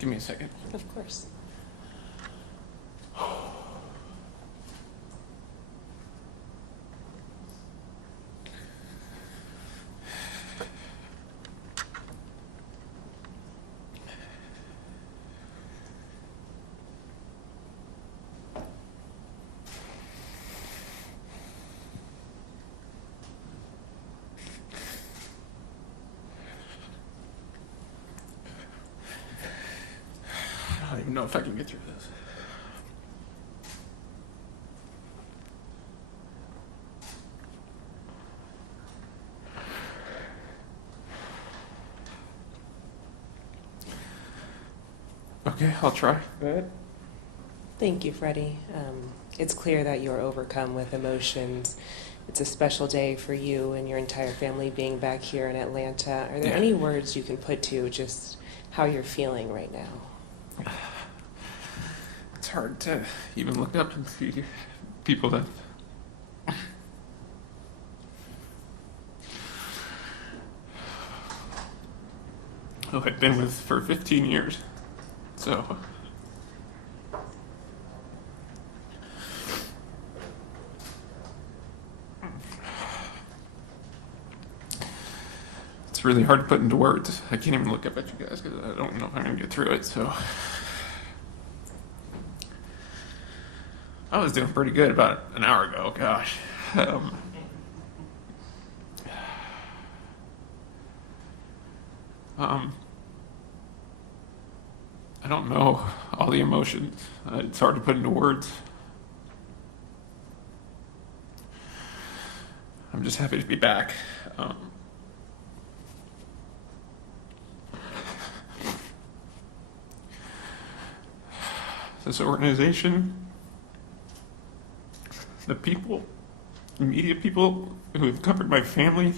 Give me a second. Of course. I don't even know if I can get through this. Okay, I'll try. Go ahead. Thank you, Freddie. It's clear that you're overcome with emotions. It's a special day for you and your entire family being back here in Atlanta. Are there any words you can put to just how you're feeling right now? It's hard to even look up and see people that who I've been with for 15 years. So it's really hard to put into words. I can't even look up at you guys because I don't know if I'm going to get through it. So I was doing pretty good about an hour ago. Gosh. I don't know all the emotions. It's hard to put into words. I'm just happy to be back. This organization, the people, the media people who have covered my family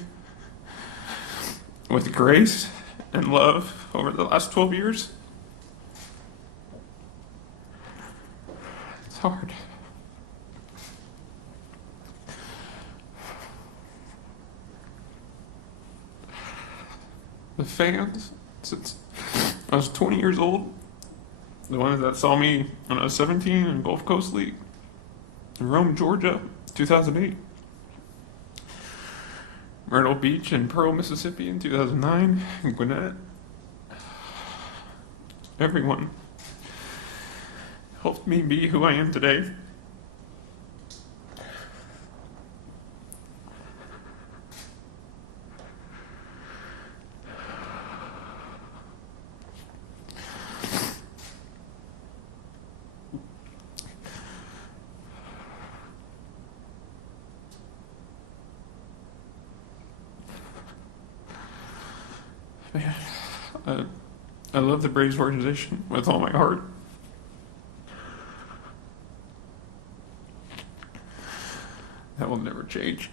with grace and love over the last 12 years. It's hard. The fans, since I was 20 years old, the ones that saw me when I was 17 in Gulf Coast League in Rome, Georgia, 2008. Myrtle Beach and Pearl, Mississippi in 2009, and Gwinnett. Everyone helped me be who I am today. Man, I love the Braves organization with all my heart. That will never change.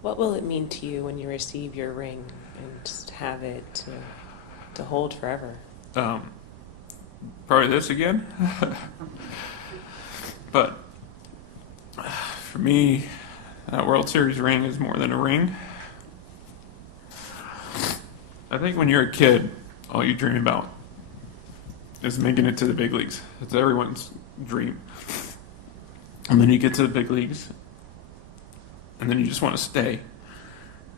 What will it mean to you when you receive your ring and just have it to hold forever? Probably this again. But for me, that World Series ring is more than a ring. I think when you're a kid, all you dream about is making it to the big leagues. It's everyone's dream. And then you get to the big leagues, and then you just want to stay.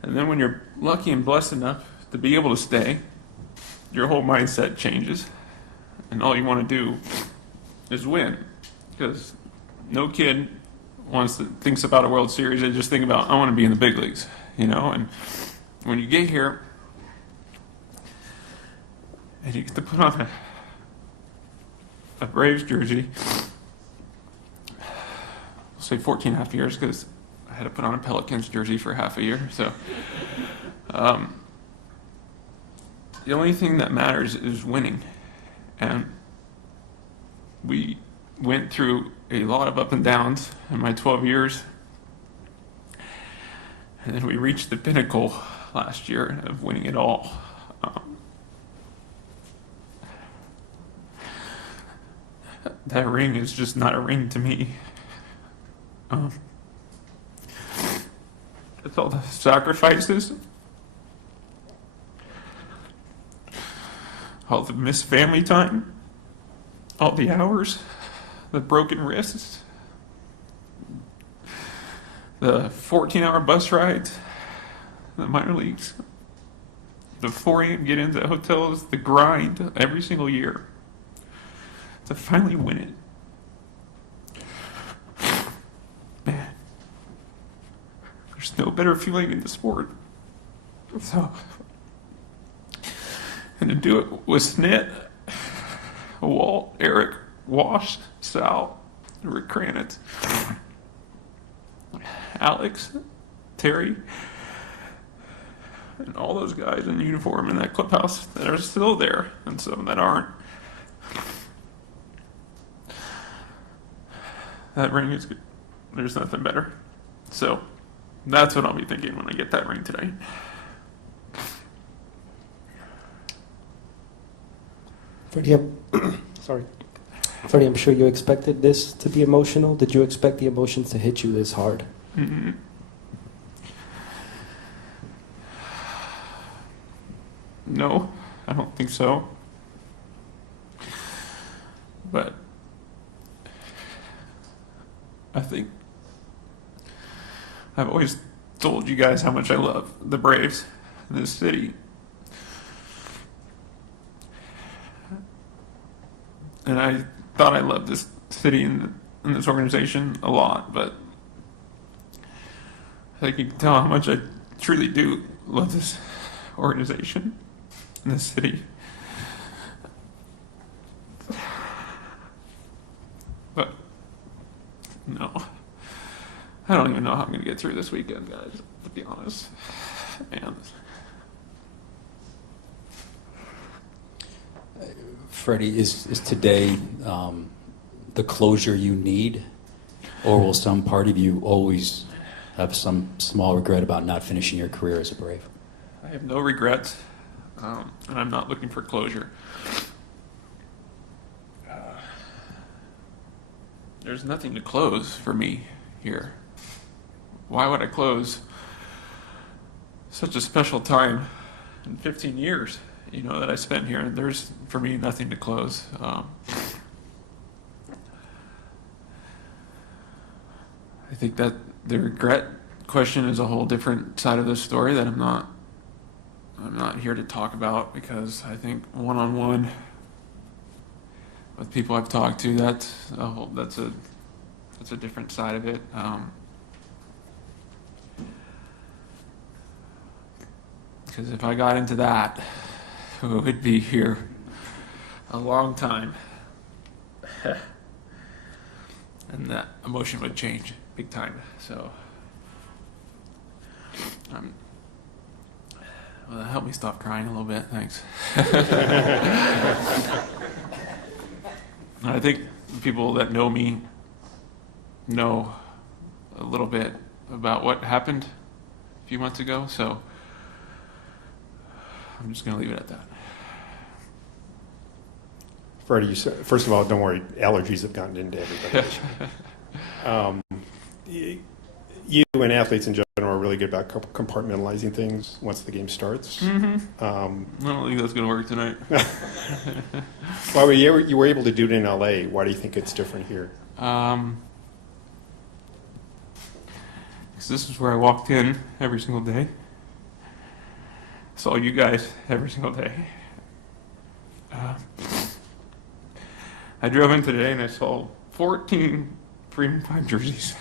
And then when you're lucky and blessed enough to be able to stay, your whole mindset changes. And all you want to do is win. Because no kid thinks about a World Series. They just think about, I want to be in the big leagues, you know. And when you get here and you get to put on a Braves jersey, we'll say 14 and a half years because I had to put on a Pelicans jersey for half a year. So the only thing that matters is winning. And we went through a lot of up and downs in my 12 years. And then we reached the pinnacle last year of winning it all. That ring is just not a ring to me. It's all the sacrifices all the missed family time, all the hours, the broken wrists, the 14-hour bus rides, the minor leagues, the 4 a.m. get into hotels, the grind every single year to finally win it. Man, there's no better feeling in the sport. So, and to do it with Snit, Walt, Eric, Wash, Sal, Rick Kranitz, Alex, Terry, and all those guys in uniform in that clubhouse that are still there, and some that aren't. That ring is good. There's nothing better. So that's what I'll be thinking when I get that ring tonight. Freddie, sorry. Freddie, I'm sure you expected this to be emotional. Did you expect the emotions to hit you this hard? Mm-hmm. No, I don't think so. But I think I've always told you guys how much I love the Braves, this city. And I thought I loved this city and this organization a lot, but I think you can tell how much I truly do love this organization and this city. But no, I don't even know how I'm going to get through this weekend, guys, to be honest. Man. Freddie, is today the closure you need, or will some part of you always have some small regret about not finishing your career as a Brave? I have no regrets, and I'm not looking for closure. There's nothing to close for me here. Why would I close such a special time in 15 years, that I spent here? There's, for me, nothing to close. I think that the regret question is a whole different side of the story that I'm not here to talk about, because I think one-on-one with people I've talked to, that's a different side of it. Because if I got into that, we would be here a long time. And that emotion would change big time. So, well, help me stop crying a little bit. Thanks. I think people that know me know a little bit about what happened a few months ago. So I'm just going to leave it at that. Freddie, you said, first of all, don't worry, allergies have gotten into everybody. You and athletes in general are really good about compartmentalizing things once the game starts. Mm-hmm. I don't think that's going to work tonight. Well, you were able to do it in LA. Why do you think it's different here? Because this is where I walked in every single day. Saw you guys every single day. I drove in today and I saw 14 Freeman 5 jerseys.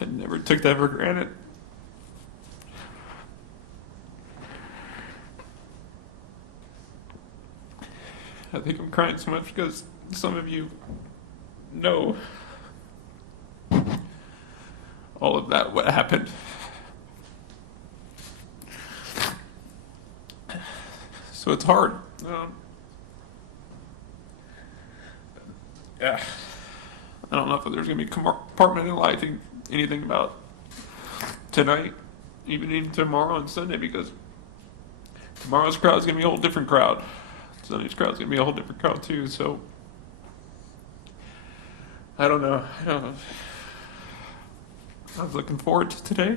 I never took that for granted. I think I'm crying so much because some of you know all of that, what happened. So it's hard. Yeah. I don't know if there's going to be compartmentalizing anything about tonight, even tomorrow and Sunday, because tomorrow's crowd is going to be a whole different crowd. Sunday's crowd's gonna be a whole different crowd too. So I don't know. I was looking forward to today.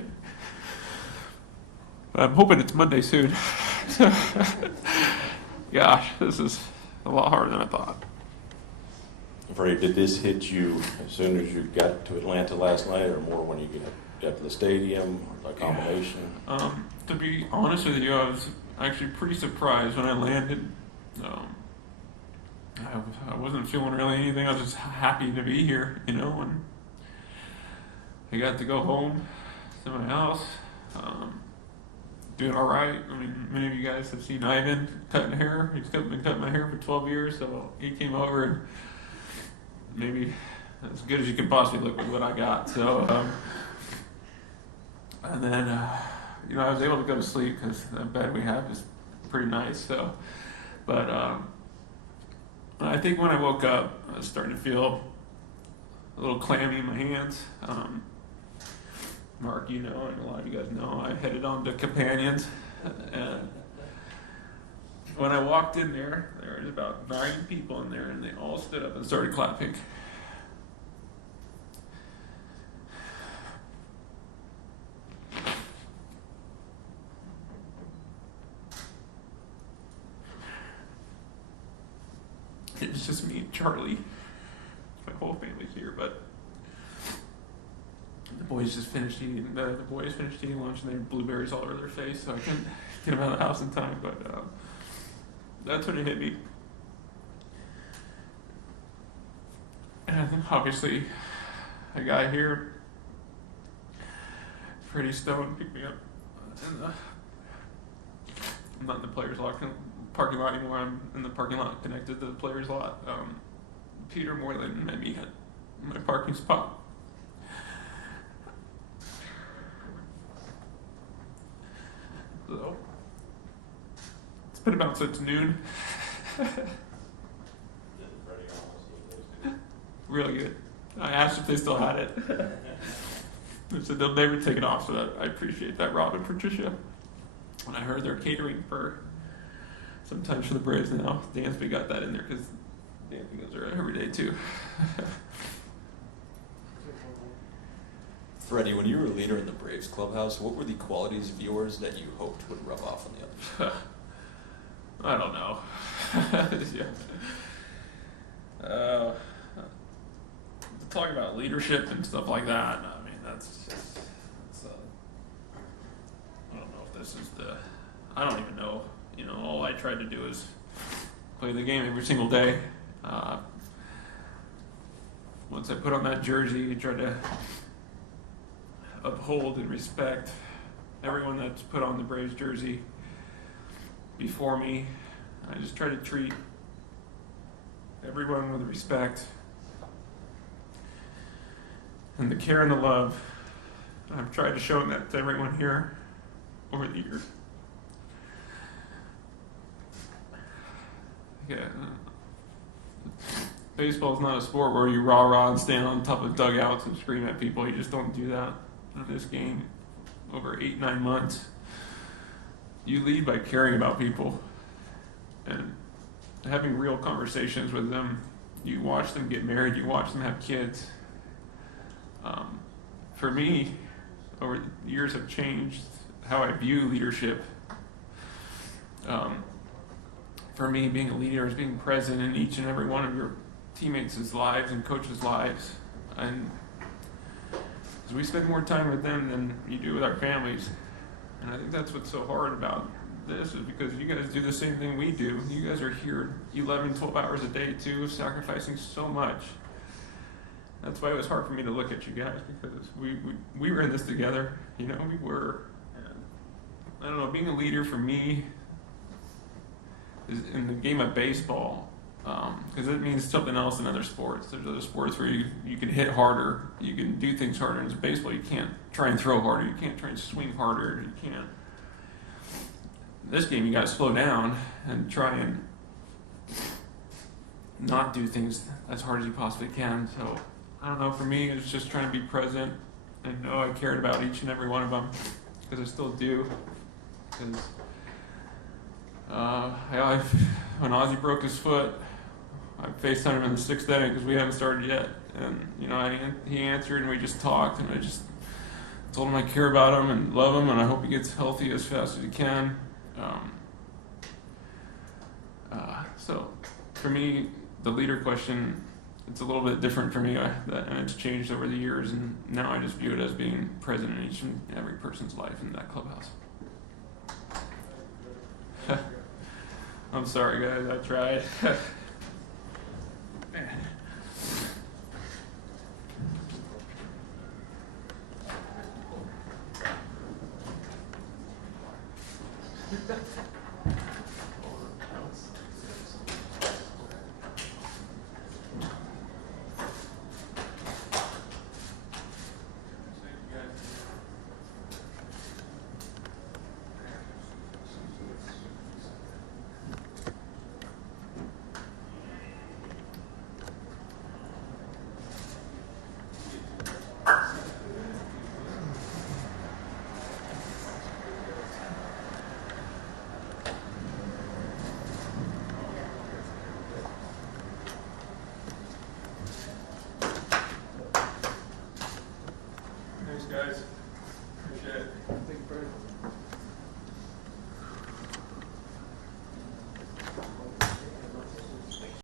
I'm hoping it's Monday soon. Gosh, this is a lot harder than I thought. Freddie, did this hit you as soon as you got to Atlanta last night, or more when you got to the stadium, or a combination? To be honest with you, I was actually pretty surprised when I landed. I wasn't feeling really anything. I was just happy to be here, and I got to go home to my house. Doing all right. I mean, many of you guys have seen Ivan cutting hair. He's been cutting my hair for 12 years, so he came over and maybe as good as you can possibly look with what I got. So, and then, I was able to go to sleep because the bed we have is pretty nice. So, but I think when I woke up, I was starting to feel a little clammy in my hands. Mark, and a lot of you guys know, I headed on to Companions, and when I walked in there was about 9 people in there, and they all stood up and started clapping. It was just me and Charlie. My whole family's here, but the boys finished eating lunch, and they had blueberries all over their face, so I couldn't get them out of the house in time. But that's when it hit me. And obviously, a guy here, Freddie Stone, picked me up. And I'm not in the players' parking lot anymore. I'm in the parking lot connected to the players' lot. Peter Moylan met me at my parking spot. So, it's been about since noon. Really good. I asked if they still had it. They said they'll never take it off, so that I appreciate that, Rob and Patricia. When I heard they're catering for sometimes for the Braves now, Dansby got that in there because Dansby goes there every day too. Freddie, when you were a leader in the Braves clubhouse, what were the qualities of yours that you hoped would rub off on the others? I don't know. Talking about leadership and stuff like that, I mean, I don't know if this is I don't even know. All I tried to do is play the game every single day. Once I put on that jersey, I tried to uphold and respect everyone that's put on the Braves jersey before me. I just try to treat everyone with respect and the care and the love. I've tried to show that to everyone here over the years. Yeah. Baseball is not a sport where you rah-rah and stand on top of dugouts and scream at people. You just don't do that in this game. Over 8-9 months, you lead by caring about people and having real conversations with them. You watch them get married. You watch them have kids. For me, over the years have changed how I view leadership. For me, being a leader is being present in each and every one of your teammates' lives and coaches' lives. And as we spend more time with them than you do with our families. And I think that's what's so hard about this, is because you guys do the same thing we do. You guys are here 11, 12 hours a day too, sacrificing so much. That's why it was hard for me to look at you guys, because we were in this together. We were. And I don't know, being a leader for me is in the game of baseball, because it means something else in other sports. There's other sports where you can hit harder, you can do things harder. In baseball, you can't try and throw harder, you can't try and swing harder, you can't. In this game, you got to slow down and try and not do things as hard as you possibly can. So, I don't know, for me, it's just trying to be present and know I cared about each and every one of them, because I still do. Because I when Ozzy broke his foot, I FaceTimed him in the 6th inning because we haven't started yet. And, you know, he answered and we just talked, and I just told him I care about him and love him, and I hope he gets healthy as fast as he can. So for me, the leader question, it's a little bit different for me, and it's changed over the years, and now I just view it as being present in each and every person's life in that clubhouse. I'm sorry, guys, I tried. Thanks, guys. Appreciate it. Thank you, Fred.